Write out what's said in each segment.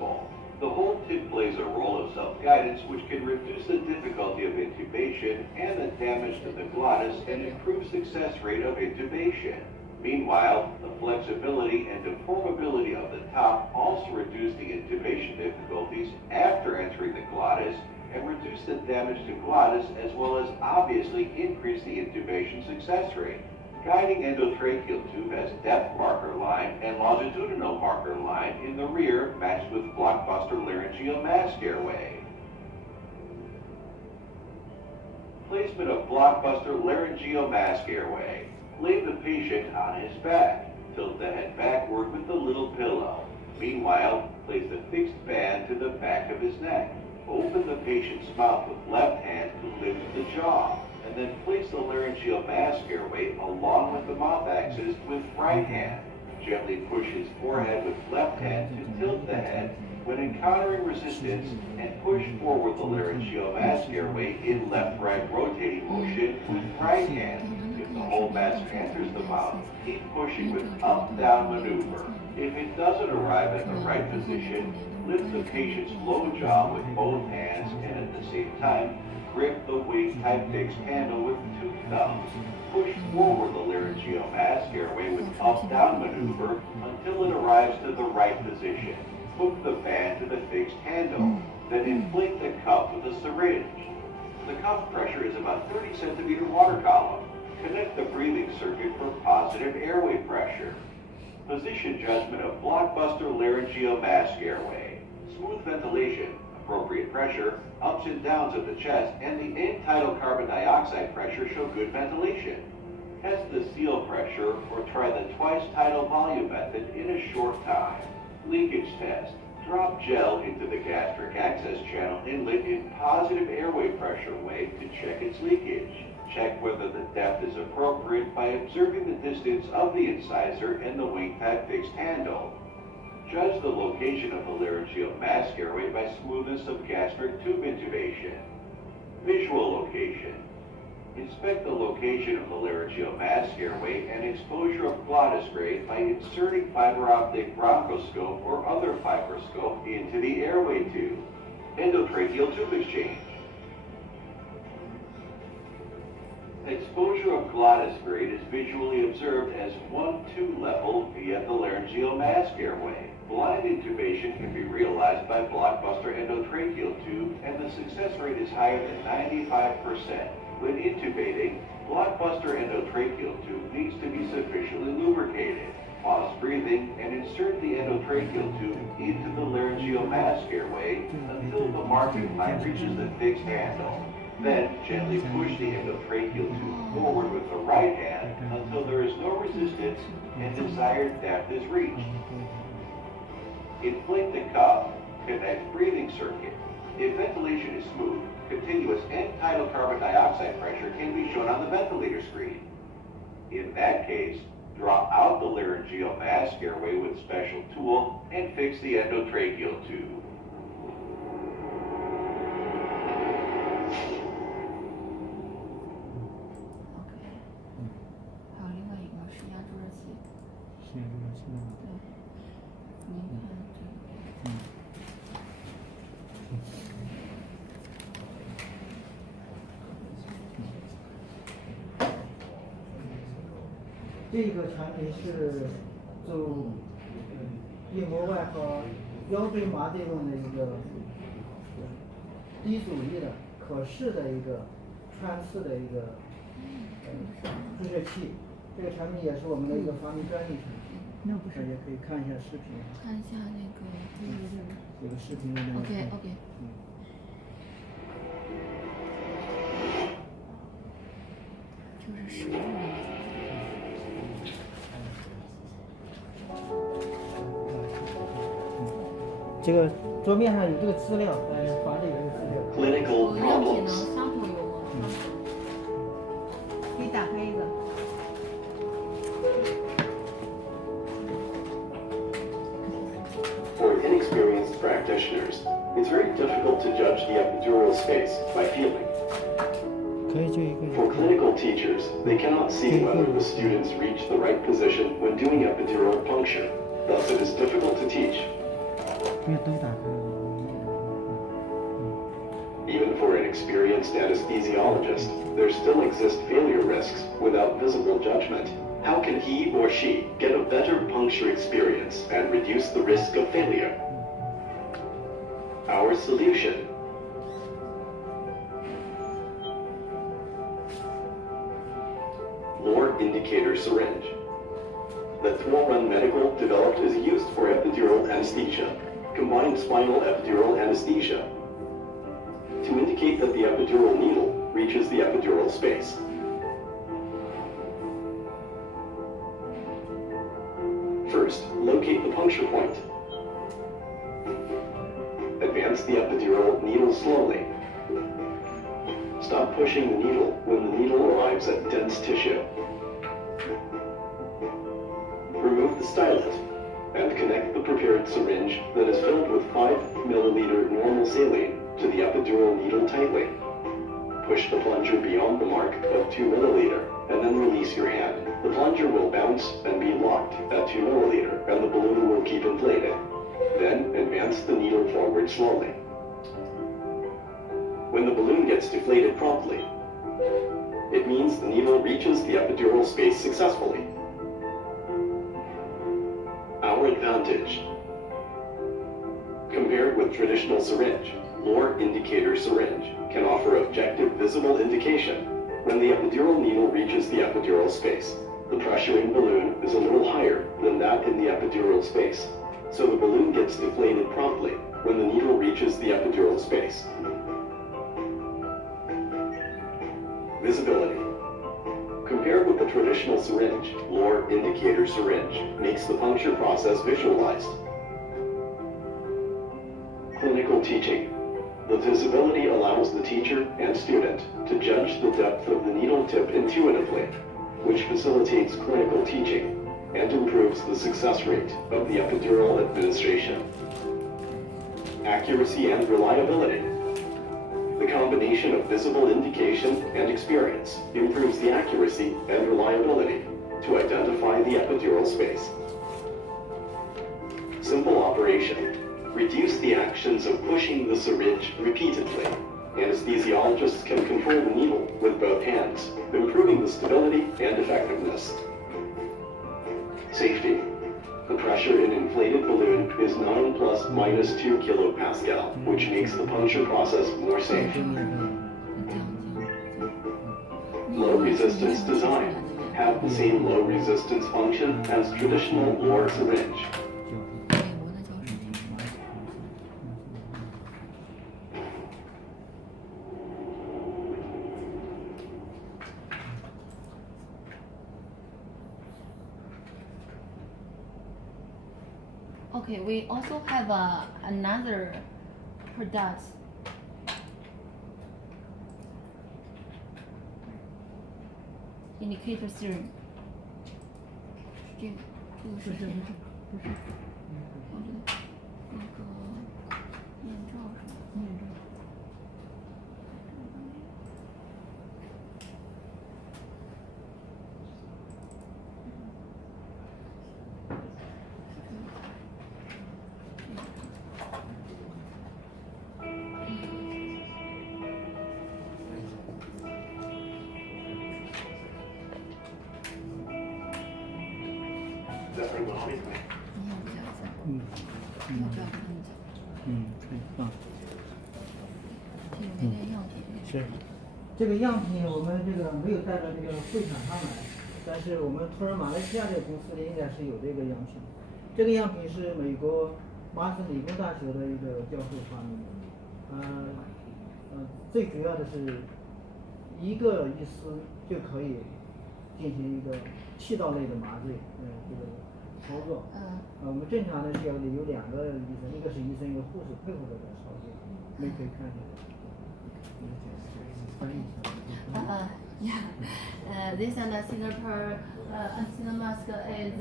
The whole tip plays a role of self-guidance which can reduce the difficulty of intubation and the damage to the glottis and improve success rate of intubation. Meanwhile, the flexibility and deformability of the top also reduce the intubation difficulties after entering the glottis and reduce the damage to glottis as well as obviously increase the intubation success rate. Guiding endotracheal tube has depth marker line and longitudinal marker line in the rear matched with blockbuster laryngeal mask airway. Placement of blockbuster laryngeal mask airway. Lay the patient on his back. Tilt the head backward with the little pillow. Meanwhile, place the fixed band to the back of his neck. Open the patient's mouth with left hand to lift the jaw, and then place the laryngeal mask airway along with the mouth axis with right hand. Gently push his forehead with left hand to tilt the head when encountering resistance, and push forward the laryngeal mask airway in left-right rotating motion with right hand. If the whole mask enters the mouth, keep pushing with up-down maneuver. If it doesn't arrive at the right position, lift the patient's low jaw with both hands and at the same time, grip the wing-type fixed handle with two thumbs. Push forward the laryngeal mask airway with up-down maneuver until it arrives to the right position. Hook the band to the fixed handle, then inflate the cuff with a syringe. The cuff pressure is about 30 centimeter water column. Connect the breathing circuit for positive airway pressure. Position judgment of blockbuster laryngeal mask airway. Smooth ventilation, appropriate pressure, ups and downs of the chest, and the end-tidal carbon dioxide pressure show good ventilation. Test the seal pressure or try the twice-tidal volume method in a short time. Leakage test. Drop gel into the gastric access channel inlet in positive airway pressure wave to check its leakage. Check whether the depth is appropriate by observing the distance of the incisor and the wing pad fixed handle. Judge the location of the laryngeal mask airway by smoothness of gastric tube intubation. Visual location. Inspect the location of the laryngeal mask airway and exposure of glottis grade by inserting fiber optic bronchoscope or other fibroscope into the airway tube. Endotracheal tube exchange. Exposure of glottis grade is visually observed as 1-2 level via the laryngeal mask airway. Blind intubation can be realized by blockbuster endotracheal tube, and the success rate is higher than 95%. When intubating, blockbuster endotracheal tube needs to be sufficiently lubricated. Pause breathing and insert the endotracheal tube into the laryngeal mask airway until the marking line reaches the fixed handle. Then gently push the endotracheal tube forward with the right hand until there is no resistance and desired depth is reached. Inflate the cuff. Connect breathing circuit. If ventilation is smooth, continuous end-tidal carbon dioxide pressure can be shown on the ventilator screen. In that case, draw out the laryngeal mask airway with special tool and fix the endotracheal tube.这个产品是就硬膜外和腰椎麻醉用的一个低阻力的可视的一个穿刺的一个注射器。这个产品也是我们的一个发明专利产品。那不是也可以看一下视频。看一下那个这个视频的那个。OK。就是实物的。这个桌面上有这个资料，法里有这个资料。Clinical 样品呢 problems. ？sample 有吗？可以打开一个。For inexperienced practitioners, it's very difficult to judge the epidural space by feeling. 可以就一个。 For clinical teachers, they cannot see whether the students reach the right position when doing epidural puncture. Thus, it is difficult to teach. 因为都打开了。 Even for an experienced anesthesiologist, there still exist failure risks without visible judgment. How can he or she get a better puncture experience and reduce the risk of failure? Our solution. Lohr indicator syringe. The Thorrun Medical developed is used for epidural anesthesia, combined spinal epidural anesthesia, to indicate that the epidural needle reaches the epidural space. First, locate the puncture point. Advance the epidural needle slowly. Stop pushing the needle when the needle arrives at dense tissue. Remove the stylet and connect the prepared syringe that is filled with 5 milliliter normal saline to the epidural needle tightly. Push the plunger beyond the mark of 2 milliliter and then release your hand. The plunger will bounce and be locked at 2 milliliter and the balloon will keep inflated. Then advance the needle forward slowly. When the balloon gets deflated promptly, it means the needle reaches the epidural space successfully. Our advantage. Compared with traditional syringe, Lohr indicator syringe can offer objective visible indication when the epidural needle reaches the epidural space. The pressure in balloon is a little higher than that in the epidural space, so the balloon gets deflated promptly when the needle reaches the epidural space. Visibility. Compared with the traditional syringe, Lohr indicator syringe makes the puncture process visualized. Clinical teaching. The visibility allows the teacher and student to judge the depth of the needle tip intuitively, which facilitates clinical teaching and improves the success rate of the epidural administration. Accuracy and reliability. The combination of visible indication and experience improves the accuracy and reliability to identify the epidural space. Simple operation. Reduce the actions of pushing the syringe repeatedly. Anesthesiologists can control the needle with both hands, improving the stability and effectiveness. Safety. The pressure in inflated balloon is 9 plus minus 2 kilopascal, which makes the puncture process more safe. Low resistance design. Have the same low resistance function as traditional Lohr syringe. Okay, we also have another product. Indicator serum. 这个是那个面罩是吗？面罩。你要不要一下？要不要看一下？可以放。这有没点样品？是。这个样品我们这个没有带到这个会场上来，但是我们托尔马来西亚这个公司应该是有这个样品。这个样品是美国麻省理工大学的一个教授发明的。最主要的是一个医师就可以进行一个气道类的麻醉，这个操作。我们正常的是要有2个医生，一个是医生，一个护士配合着操作。我们可以看一下。翻译一下。This anesthesia mask is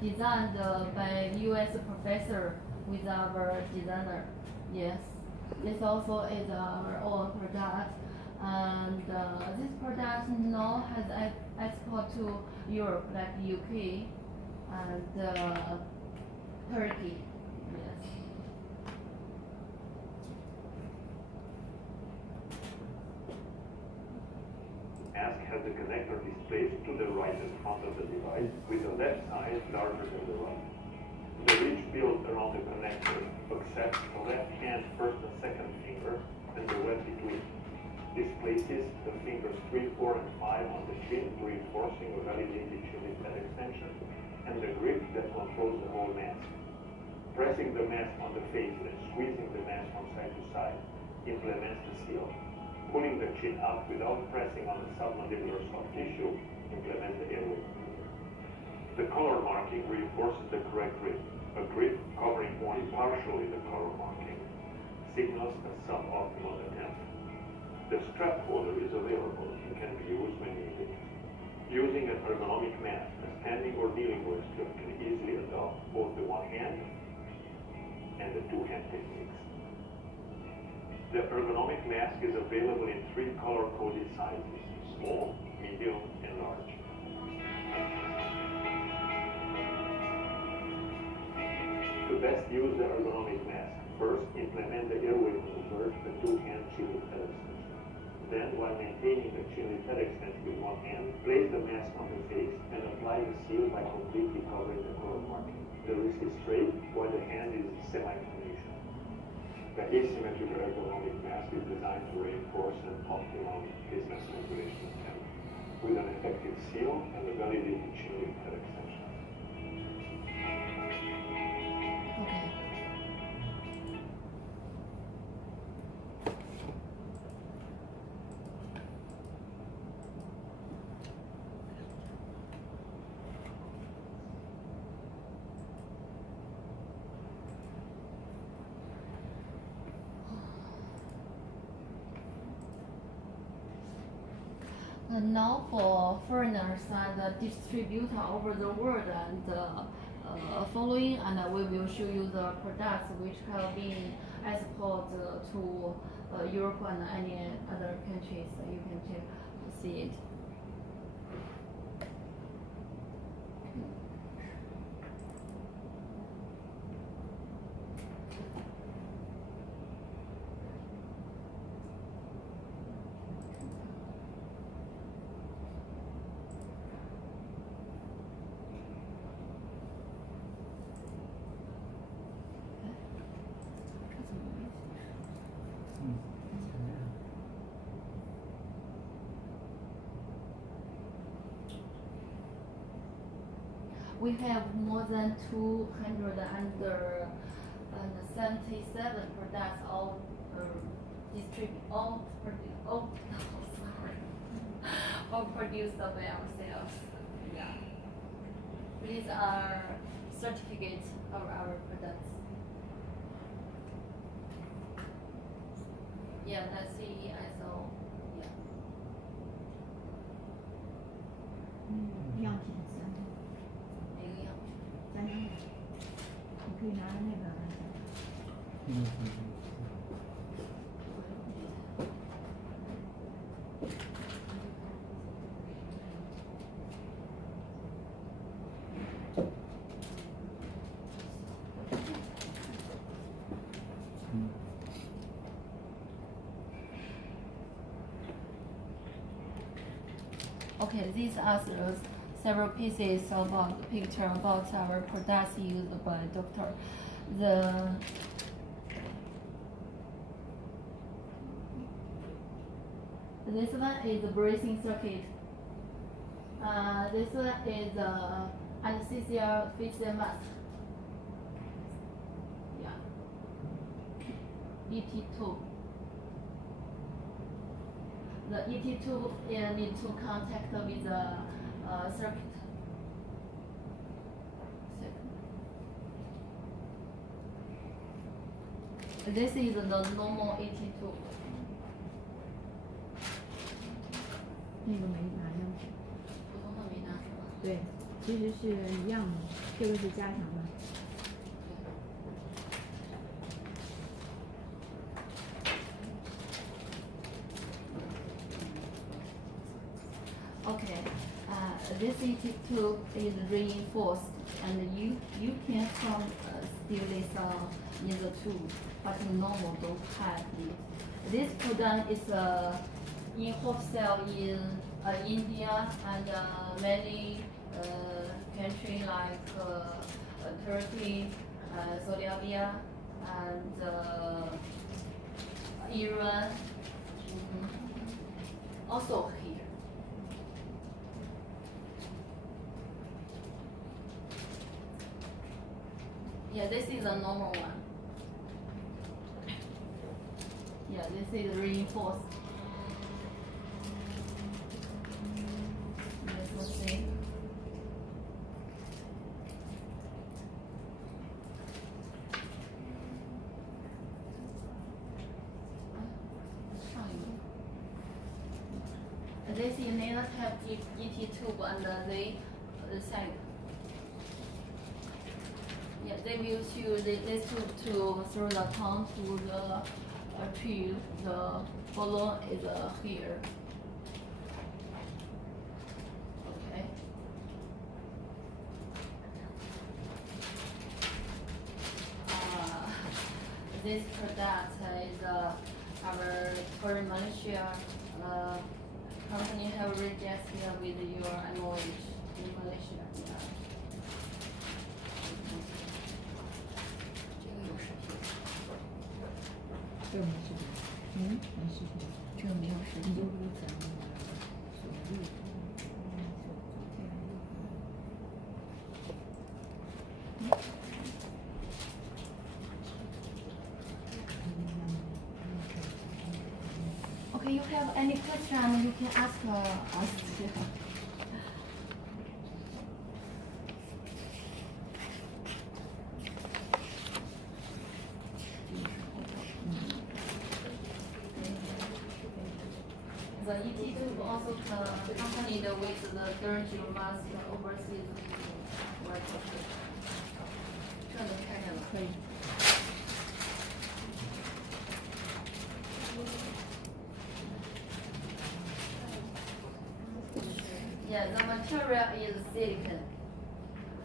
designed by U.S. professor with our designer. Yes, this also is our own product, and this product now has export to Europe, like UK and Turkey. Yes. have the connector displaced to the right and front of the device, with the left side larger than the right. The ridge built around the connector accepts the left hand first and second finger and the web between. This places the fingers 3, 4, and 5 on the chin, reinforcing a validated chin pad extension, and the grip that controls the whole mask. Pressing the mask on the face and squeezing the mask from side to side implements the seal. Pulling the chin up without pressing on the submandibular soft tissue implements the airway. The color marking reinforces the correct grip. A grip covering only partially the color marking signals a suboptimal attempt. The strap holder is available and can be used when needed. Using an ergonomic mask, a standing or kneeling worker can easily adopt both the one hand and the two hand techniques. The ergonomic mask is available in 3 color-coded sizes: small, medium, and large. To best use the ergonomic mask, first implement the airway maneuver, the two-hand chin pad extension. Then, while maintaining the chin pad extension with one hand, place the mask on the face and apply the seal by completely covering the color marking. The wrist is straight, while the hand is semi-combination. The asymmetrical ergonomic mask is designed to reinforce an optimum business regulation attempt with an effective seal and a validated chin pad extension. Okay. Now for foreigners and distributor over the world and following, and we will show you the products which have been exported to Europe and any other countries. You can see it. We have more than 277 products all all produced by ourselves. Yeah. These are certificates of our products. Yeah, that's CESO. Yeah. 样品3个，哪个样品？3张，你可以拿着那个来讲。Okay, these are several pieces about the picture about our products used by doctor. This one is the bracing circuit. This one is anesthesia facial mask. Yeah. ET tube. The ET tube need to contact with the circuit. This is the normal ET tube. 那个没拿样品。普通的没拿是吧？对，其实是一样的，这个是加强的。Okay, this ET tube is reinforced, and you can find still this in the tube, but normal don't have it. This product is in wholesale in India and many countries like Turkey, Saudi Arabia, and Iran. Also here. Yeah, this is a normal one. Yeah, this is reinforced. Let's see. This is another type ET tube and they sag. Yeah, they will use this tube to through the tongue to the tube. The balloon is here. Okay. This product is our foreign Malaysia company have registered with your MOH in Malaysia. Yeah. 这个没视频，没视频，这个没有视频，你就给我讲那个所谓的。Okay, you have any question, you can ask us. The ET tube also accompanied with the surgery mask overseas work. 这能看见吗？可以。Yeah, the material is silicone.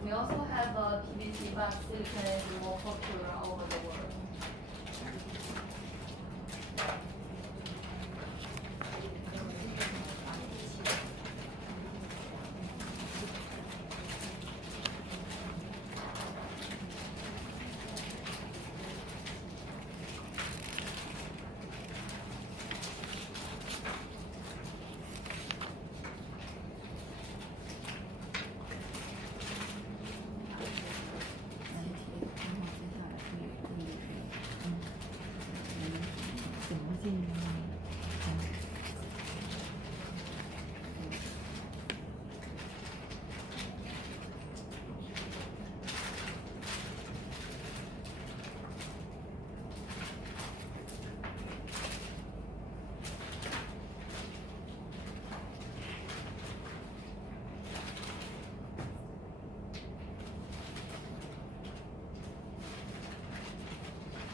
We also have a PVC, but silicone is more popular all over the world.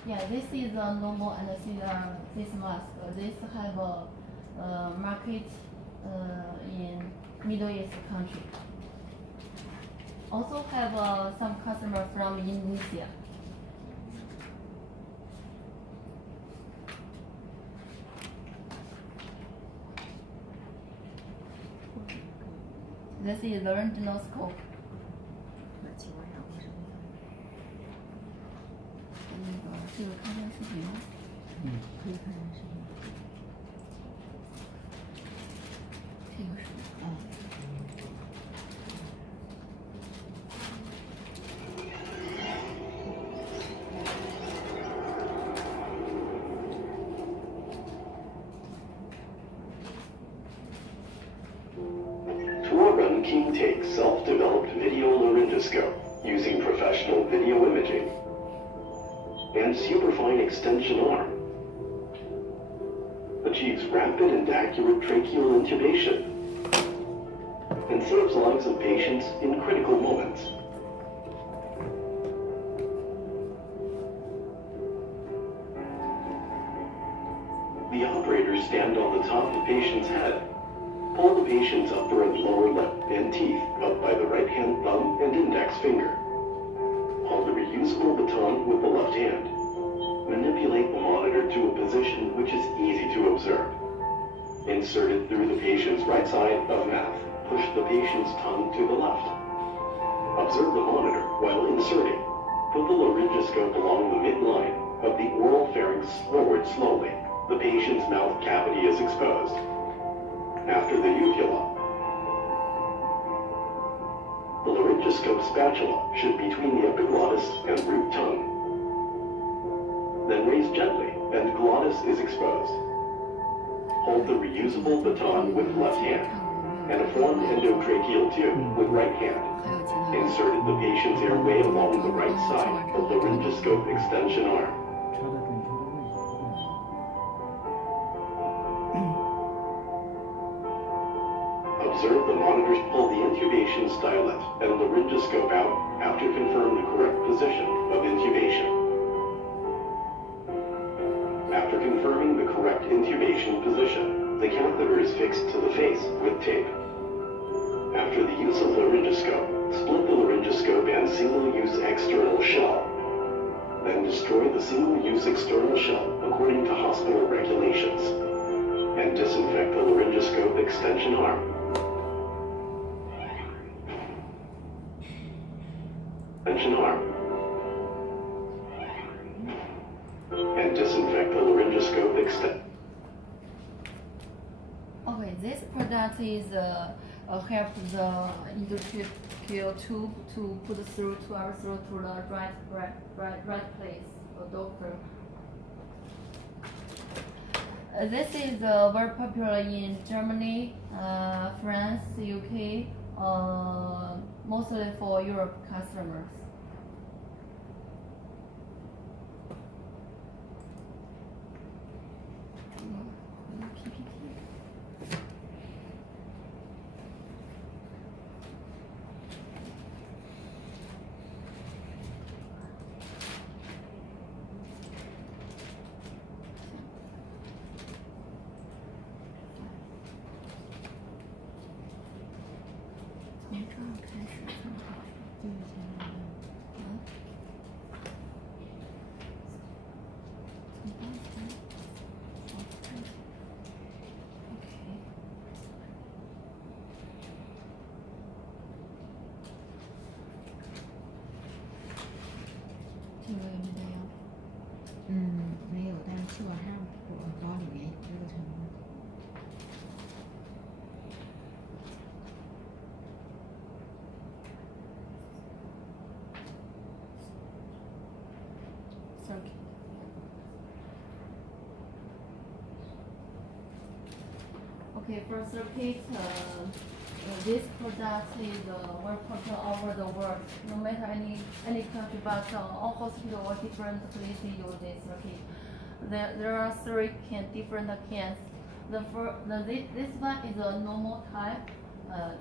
Yeah, this is a normal anesthesia face mask. This have a market in Middle East country. Also have some customer from Indonesia. This is the endoscope. 这个看见视频吗？可以看见视频。这个是。Tuorun King takes self-developed video laryngoscope using professional video imaging and superfine extension arm achieves rapid and accurate tracheal intubation and saves lives of patients in critical moments. The operators stand on the top of the patient's head, pull the patient's upper and lower lip and teeth up by the right hand thumb and index finger. Hold the reusable baton with the left hand. Manipulate the monitor to a position which is easy to observe. Insert it through the patient's right side of mouth. Push the patient's tongue to the left. Observe the monitor while inserting. Put the laryngoscope along the midline of the oral pharynx forward slowly. The patient's mouth cavity is exposed. After the uvula, the laryngoscope spatula should be between the epiglottis and root tongue. Then raise gently and glottis is exposed. Hold the reusable baton with left hand and a formed endotracheal tube with right hand. 还有其他的。 Inserted the patient's airway along the right side of the laryngoscope extension arm. 插在准确的位置。 Observe the monitors pull the intubation stylet and laryngoscope out after confirm the correct position of intubation. After confirming the correct intubation position, the catheter is fixed to the face with tape. After the use of laryngoscope, split the laryngoscope and single-use external shell. Then destroy the single-use external shell according to hospital regulations. And disinfect the laryngoscope extension arm. Extension arm. And disinfect the laryngoscope extension. Okay, this product is help the endotracheal tube to put through to our throat to the right place, doctor. This is very popular in Germany, France, UK, mostly for Europe customers. PPT. 从这儿开始正好是就是前面的。从刚才往看起，OK。这个有没得要？没有，但是气管上包里面有这个成分。 Circuit. Okay, for circuit, this product is very popular over the world. No matter any country, but all hospital or different places use this circuit. There are three different cans. This one is a normal type.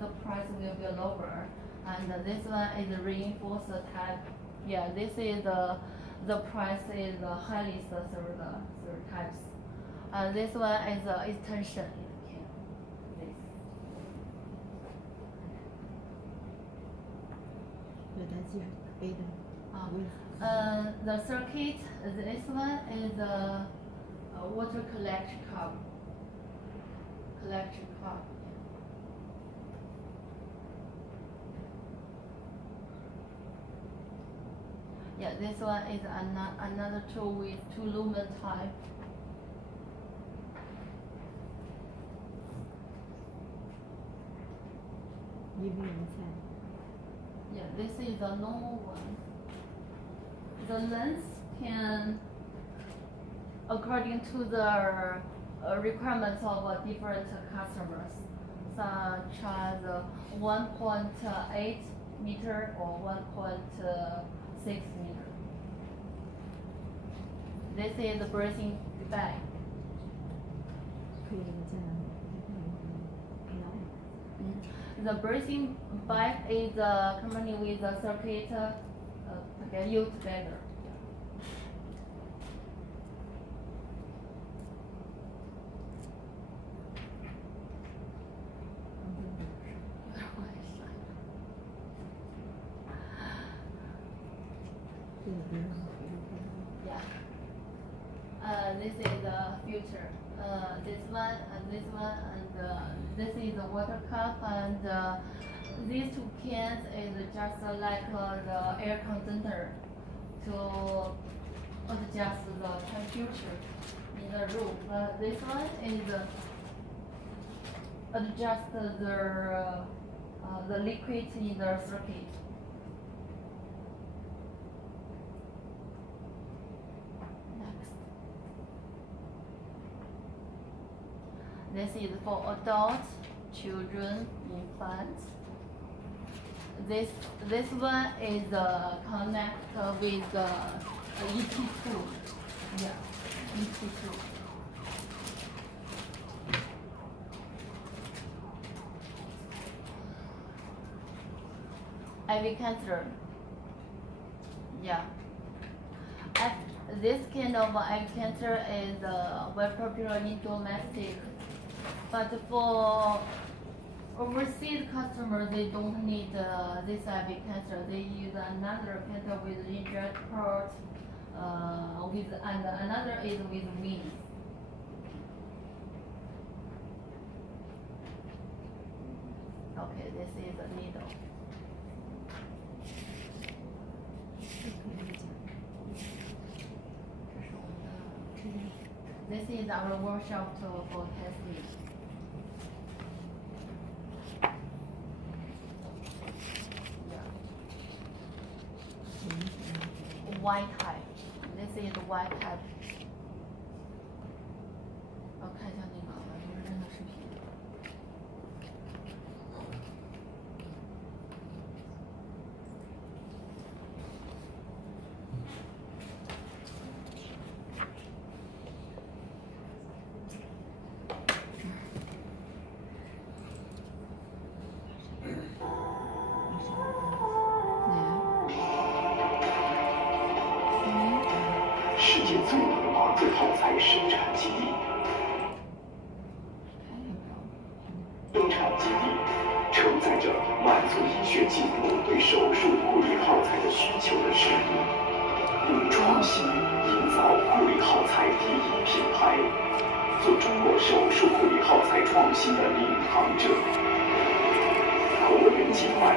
The price will be lower, and this one is a reinforced type. Yeah, this is the price is the highest through the three types. And this one is extension. This. 有的记背的。The circuit, this one is a water collection cup. Collection cup. Yeah, this one is another tool with 2 lumen type. Yeah, this is a normal one. The length can, according to the requirements of different customers, such as 1.8 meter or 1.6 meter. This is the breathing bag. 可以在哪里？ The breathing bag is accompanied with the circuit used together. Yeah. this is the future. This one, and this is the water cup, and these two cans is just like the air conditioner to adjust the temperature in the room. This one is adjust the liquid in the circuit. This is for adults, children, infants. This one is connect with the EP2. Yeah, EP2. IV catheter. Yeah. This kind of IV catheter is very popular in domestic. But for overseas customers, they don't need this IV catheter. They use another catheter with inject port, and another is with wings. Okay, this is a needle. This is our workshop tool for testing. White type. This is white type. 我看一下那个刘志珍的视频。世界最大的麻醉耗材生产基地。生产基地承载着满足医学进步对手术护理耗材的需求的使命，用创新营造护理耗材第一品牌，做中国手术护理耗材创新的领航者。国人集团。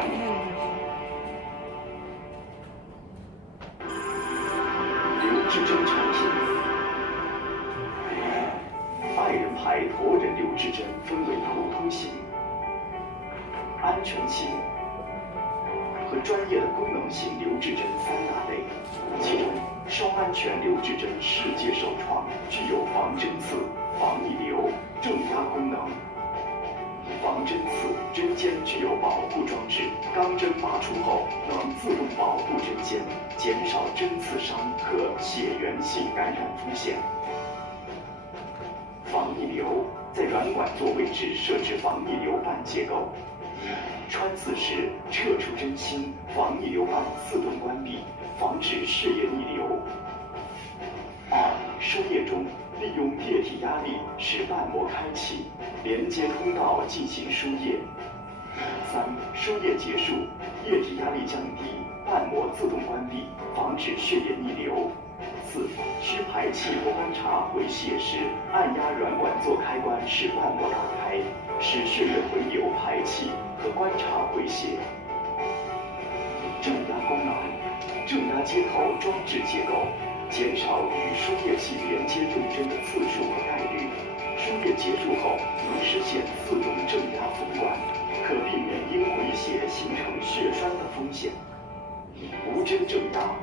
刘志珍产品，爱人牌驼人刘志珍分为普通型、安全型和专业的功能型刘志珍三大类。其中，双安全刘志珍世界首创，具有防针刺、防逆流、正压功能。防针刺针尖具有保护装置，钢针拔出后能自动保护针尖，减少针刺伤和血源性感染风险。防逆流在软管座位置设置防逆流瓣结构，穿刺时撤出针芯，防逆流瓣自动关闭，防止血液逆流。输液中利用液体压力使瓣膜开启，连接通道进行输液。输液结束，液体压力降低，瓣膜自动关闭，防止血液逆流。需排气或观察回血时，按压软管座开关使瓣膜打开，使血液回流排气和观察回血。正压功能，正压接头装置结构，减少与输液器连接对针的次数和概率。输液结束后能实现自动正压封管，可避免因回血形成血栓的风险。无针正压。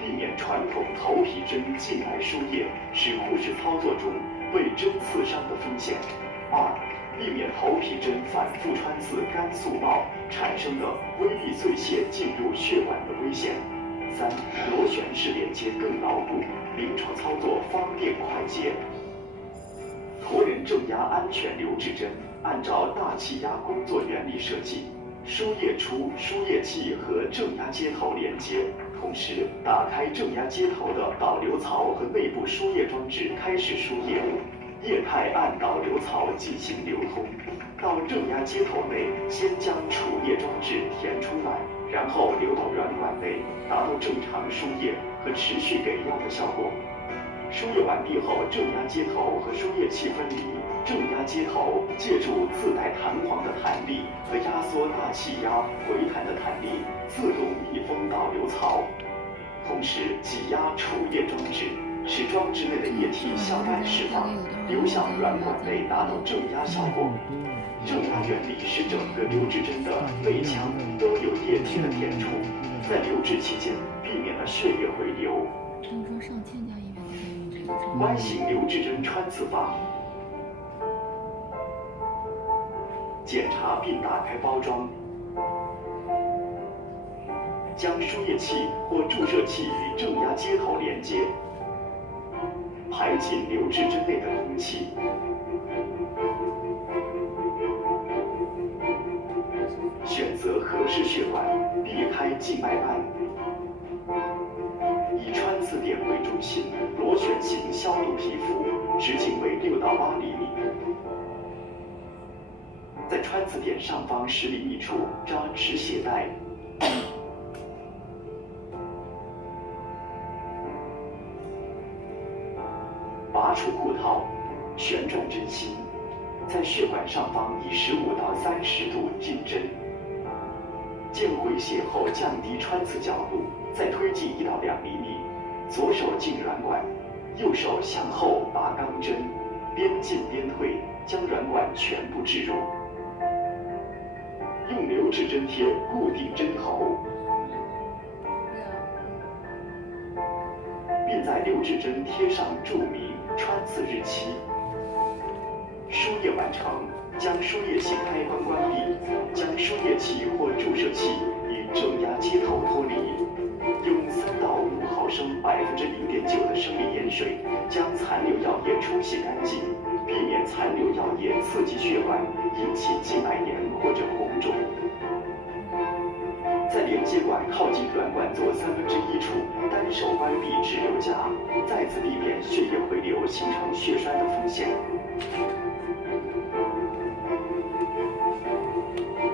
避免传统头皮针进来输液，使护士操作中被针刺伤的风险。避免头皮针反复穿刺肝素帽产生的微粒碎屑进入血管的危险。螺旋式连接更牢固，临床操作方便快捷。驼人正压安全留置针按照大气压工作原理设计，输液出输液器和正压接头连接。同时，打开正压接头的导流槽和内部输液装置，开始输液。液态按导流槽进行流通，到正压接头内，先将储液装置填出来，然后流到软管内，达到正常输液和持续给药的效果。输液完毕后，正压接头和输液器分离。正压接头借助自带弹簧的弹力和压缩大气压回弹的弹力，自动密封导流槽。同时，挤压储液装置使装置内的液体向外释放，流向软管内，达到正压效果。正压原理使整个留置针的肺腔都有液体的填充，在留置期间避免了血液回流。他们说上千家医院都在用这个。Y 型留置针穿刺法。检查并打开包装，将输液器或注射器与正压接头连接，排进留置针内的空气。选择合适血管，避开静脉瓣，以穿刺点为中心，螺旋形削入皮肤，直径为6到8厘米。在穿刺点上方10厘米处扎止血带，拔出护套，旋转针芯，在血管上方以15到30度进针。见回血后降低穿刺角度，再推进1到2厘米，左手进软管，右手向后拔钢针，边进边退，将软管全部置入。用留置针贴固定针头，并在留置针贴上注明穿刺日期。输液完成，将输液器开关关闭，将输液器或注射器与正压接头脱离。用3到5毫升0.9%的生理盐水将残留药液冲洗干净，避免残留药液刺激血管，引起静脉炎或者红肿。在连接管靠近软管座1/3处单手关闭直流夹，再次避免血液回流形成血栓的风险。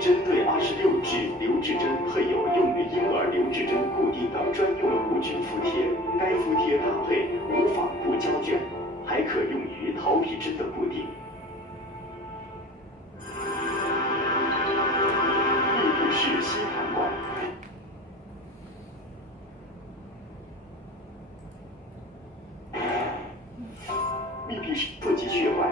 针对26指留置针配有用于婴儿留置针固定的专用无菌敷贴，该敷贴搭配无纺布胶卷，还可用于头皮针的固定。密闭式吸盘管。密闭式刺激血管。